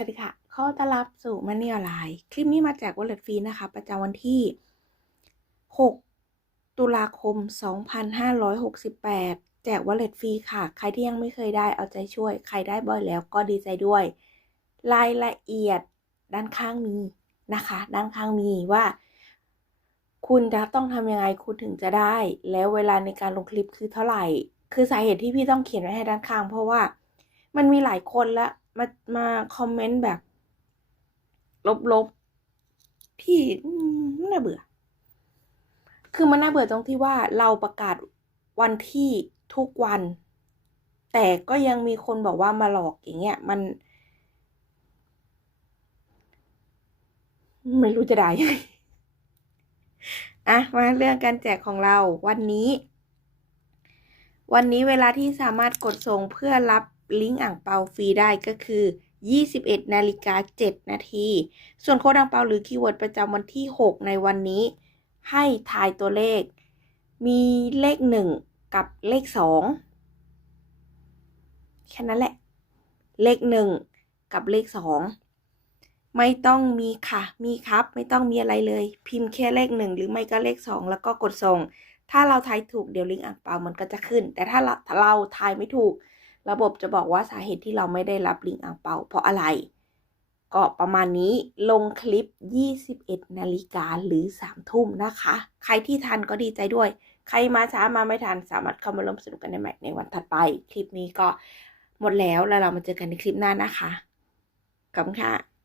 สวัสดีค่ะขอต้อนรับสู่มันนี่ออนไลน์ คลิปนี้มาแจกวอลเล็ตฟรีนะคะ ประจำวันที่ 6 ตุลาคม 2568 แจกวอลเล็ตฟรีค่ะ ใครที่ยังไม่เคยได้เอาใจช่วย ใครได้บ่อยแล้วก็ดีใจด้วย รายละเอียดด้านข้างมีนะคะ ด้านข้างมีว่า คุณจะต้องทำยังไงคุณถึงจะได้ แล้วเวลาในการลงคลิปคือเท่าไหร่ คือสาเหตุที่พี่ต้องเขียนไว้ให้ด้านข้าง เพราะว่ามันมีหลายคนแล้ว มามาคอมเมนต์แบบ ลบๆ พี่มันน่าเบื่อ คือมันน่าเบื่อตรงที่ว่าเราประกาศวันที่ทุกวัน แต่ก็ยังมีคนบอกว่ามาหลอกอย่างเงี้ยมัน ไม่รู้จะได้ยังไงอะมาเรื่องการแจกของเราวันนี้ วันนี้เวลาที่สามารถกดส่งเพื่อรับ ลิงก์อ่างเปาฟรีได้ก็คือ 21นาฬิกา7นาที ส่วนโค้ดอ่างเปาหรือคีย์เวิร์ดประจำวันที่ 6 ในวันนี้ ให้ทายตัวเลข มีเลข 1 กับเลข 2 แค่นั้นแหละ เลข 1 กับเลข 2 ไม่ต้องมีค่ะ มีครับ ไม่ต้องมีอะไรเลย พิมพ์แค่เลข 1 หรือไม่ก็เลข 2 แล้วก็กดส่งถ้าเราทายถูกเดี๋ยวลิงก์อ่างเปามันก็จะขึ้น แต่ถ้าเราถ้าเราทายไม่ถูก ระบบจะบอกว่าสาเหตุที่เราไม่ได้รับลิงก์อ่างเปาเพราะอะไร ก็ประมาณนี้ลงคลิป 21 นาฬิกาหรือ 3 ทุ่มนะคะ ใครที่ทันก็ดีใจด้วย ใครมาช้ามาไม่ทันสามารถเข้ามาร่วมสนุกกันได้ใหม่ในวันถัดไป คลิปนี้ก็หมดแล้วแล้วเรามาเจอกันในคลิปหน้านะคะขอบคุณค่ะ